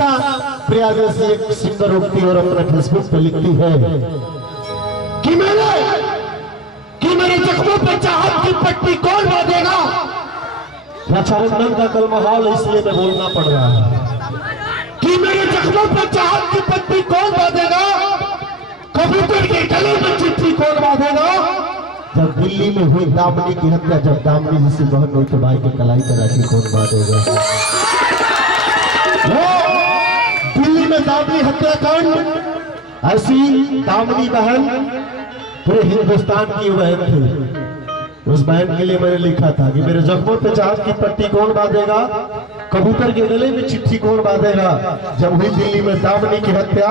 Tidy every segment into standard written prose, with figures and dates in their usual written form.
किस्सा प्रिया जैसी एक सिंगर उठती और अपने फेसबुक पे लिखती है कि मेरे जख्मों पे चाहत की पट्टी कौन बांधेगा। रक्षाबंधन का कल माहौल है इसलिए मैं बोलना पड़ रहा है कि मेरे जख्मों पे चाहत की पट्टी कौन बांधेगा, कबूतर के गले में चिट्ठी कौन बांधेगा। जब दिल्ली में हुई दामनी की हत्या, जब दामनी जिसे बहन हुई तो भाई के कलाई पर राखी कौन बांधेगा। दिल्ली में दामनी हत्याकांड, ऐसी दामनी बहन पूरे हिंदुस्तान की बहन थी। उस बहन के लिए मैंने लिखा था कि मेरे जख्मों पे चाहत की पट्टी कौन बांधेगा, कबूतर के गले में चिट्ठी कौन बांधेगा। जब हुई दिल्ली में दामनी की हत्या,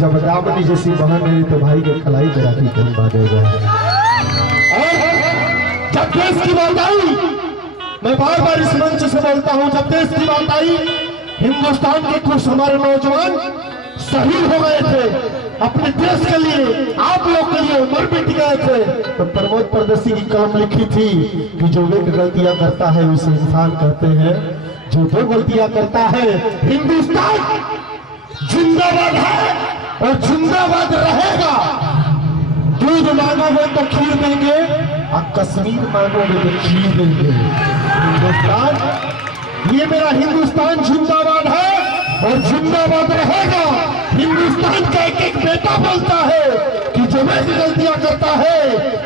जब दामनी जैसी बहन हुई तो भाई के कलाई पे राखी कौन बांधेगा। और जब देश की बात आई, मैं बार बार इस मंच से बोलता हूं, जब देश की बात आई, हिंदुस्तान के कुछ हमारे नौजवान शहीद हो गए थे अपने देश के लिए, आप लोग के लिए मर मिट गए थे। तो प्रमोद परदेसी की कलम लिखी थी कि जो एक गलतियां करता है उसे इंसान कहते हैं, जो दो गलतियां करता है। हिंदुस्तान जिंदाबाद है और जिंदाबाद रहेगा। दूध मांगोगे तो खीर देंगे और कश्मीर मांगोगे तो खीर देंगे। हिंदुस्तान, ये मेरा हिंदुस्तान जिंदाबाद है और जिंदाबाद रहेगा। हिंदुस्तान का एक एक बेटा बोलता है कि जो एक गलतियां करता है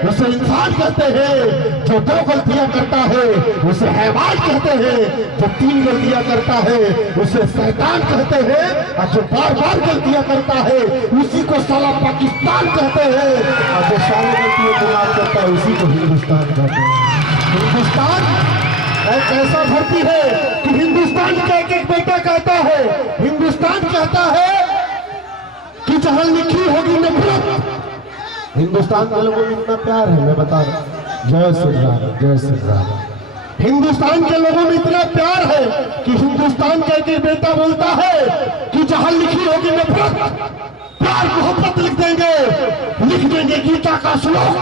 उसे इंसान कहते हैं, जो दो गलतियां करता है उसे हैवान कहते हैं, जो तीन गलतियां करता है उसे शैतान कहते हैं, और जो बार बार गलतियां करता है उसी को साला पाकिस्तान कहते हैं, और जो सारी गलतियों को माफ करता है उसी को हिंदुस्तान कहते हैं। हिंदुस्तान एक ऐसा धरती है कि हिंदुस्तान का एक एक बेटा कहता है, हिंदुस्तान कहता है कि जहां लिखी होगी नफरत। हिंदुस्तान के लोगों में इतना प्यार है, मैं बता रहा हूं। जय श्री राम, जय श्री राम। हिंदुस्तान के लोगों में इतना प्यार है कि हिंदुस्तान का एक एक बेटा बोलता है कि जहां लिखी होगी नफरत, प्यार मोहब्बत लिख देंगे गीता का श्लोक,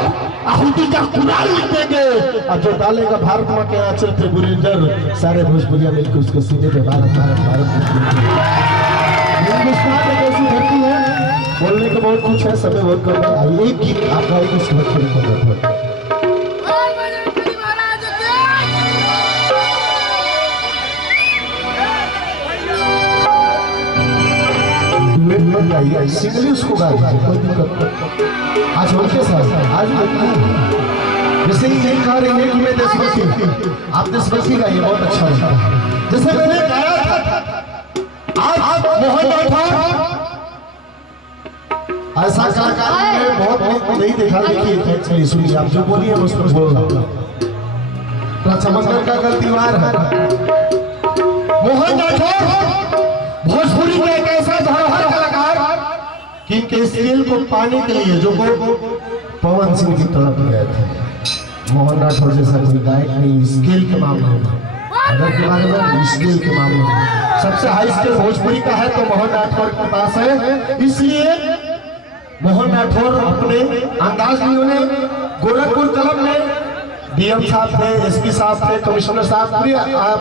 आहुति का कुरान लिख देंगे, और जो डालेगा भारत मां के आंचल पे गुरिंदर, सारे भोजपुरिया मिलकर उसके सीने पे भारत भारत भारत। हिंदुस्तान एक ऐसी धरती है, बोलने का बहुत कुछ है, समय बहुत कम है। एक गीत आप गाएंगे इस वक्त सिंगली उसको गा दीजिए, कोई दिक्कत नहीं। आज उनके साथ आज जैसे ही एक गा रही है कि मैं देशभक्ति, आप देशभक्ति गाइए, बहुत अच्छा लगता है। जैसे मैंने गाया था आज मोहन राठौर ऐसा कलाकार मैंने बहुत नहीं देखा। देखिए चलिए सुनिए, आप जो बोलिए उस पर बोल रहा हूँ। रक्षाबंधन का कल त्योहार है। मोहन राठौर भोजपुरी का एक ऐसा धरोहर कलाकार कि इनके स्केल को पाने के लिए जो पवन सिंह की तरफ गए थे, मोहन राठौर जैसा कोई गायक नहीं स्केल के मामले में, अगर के बारे में स्केल के मामले में सबसे हाई स्केल भोजपुरी का है तो मोहन राठौर के पास है। इसलिए मोहन राठौर अपने अंदाज में उन्हें गोरखपुर कलम में डीएम साहब थे, एसपी साहब थे, कमिश्नर साहब, पूरे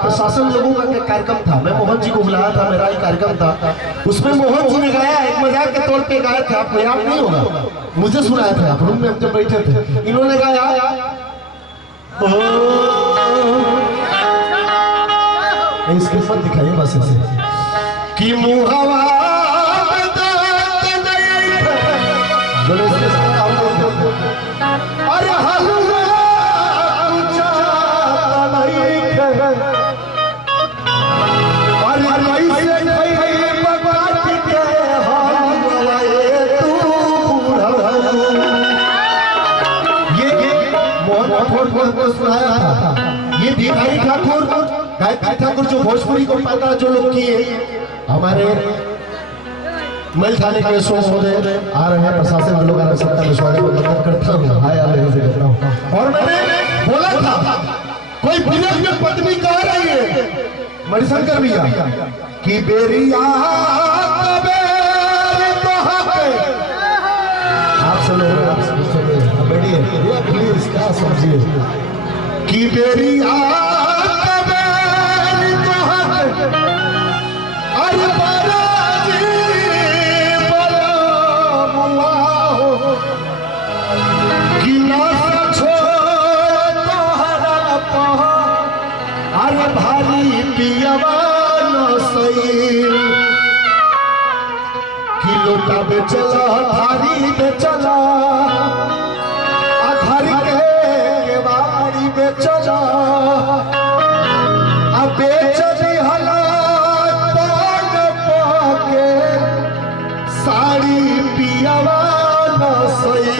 प्रशासन लोगों का कार्यक्रम था। मैं मोहन जी को बुलाया था, मेरा ही कार्यक्रम था। उसमें मोहन जी ने गाया, एक मजाक के तौर पे गाया था, आपको याद नहीं होगा, मुझे सुनाया था, आप रूम में हम जब बैठे थे, इन्होंने गाया इसके मत दिखाइए बस ऐसे कि मुहावा सुनाया था। ये भिखारी ठाकुर, गायत्री ठाकुर जो भोजपुरी को पैदा जो लोग किए, हमारे मेल थाने के शो महोदय आ रहे हैं, प्रशासन के लोग आ रहे हैं, सबका स्वागत करता हूँ, हाय आले से करता हूँ। और मैंने बोला था कोई बुजुर्ग में पत्नी कह रही है मणिशंकर भैया कि बेरिया आप सुनो, बैठिए प्लीज, क्या समझिए कि बेरिया अरे सही कि लोटा बेचला थारी बेचला घर के बाड़ी बेचला अब बेचली हला पाके साड़ी पियावा न सही।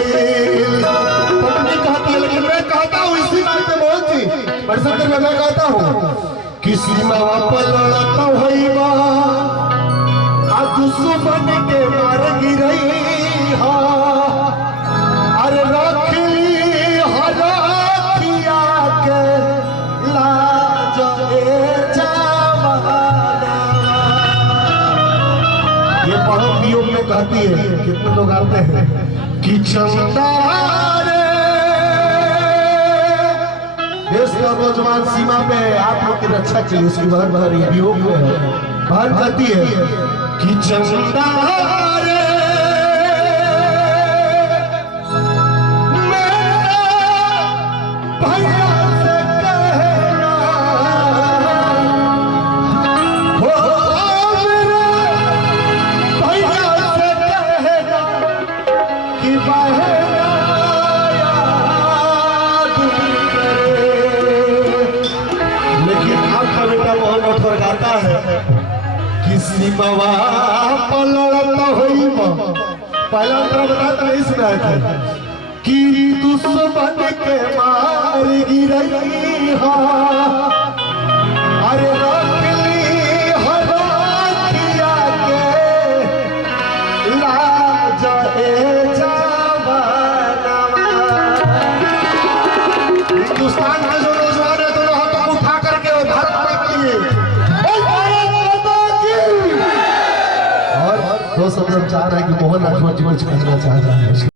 पत्नी कहती है लेकिन मैं कहता हूँ इसी बात पे बोलती बरसंतर में मैं कहता हूँ किसी मावा पर लड़ता होइबा आ दुश्मन के मार गिरई हा अरे रखली हरखिया के लाज ए जवाना। ये पढ़ो वियोग में कहती है कितने लोग आते हैं कि चंदा देश का नौजवान सीमा पे आप लोग की रक्षा के लिए उसकी बहन वियोग में है बहन कहती है कि चंदा रे भैया से कहना हो मेरे भैया से कहना कि बहना बेटा मोहन उठकर गाता है किसी बाबा पलड़ता होई पहला अंतरा बताता नहीं सुना था कि दुश्मन के मार गिरई हा अरे रखली हरखिया के लाज ए जवाना। हिंदुस्तान का जो नौजवान है दोनों हाथों उठा करके भारत और दो शब्द हम चाह रहे हैं कि मोहन राठौर जी कुछ कहना चाह रहे हैं।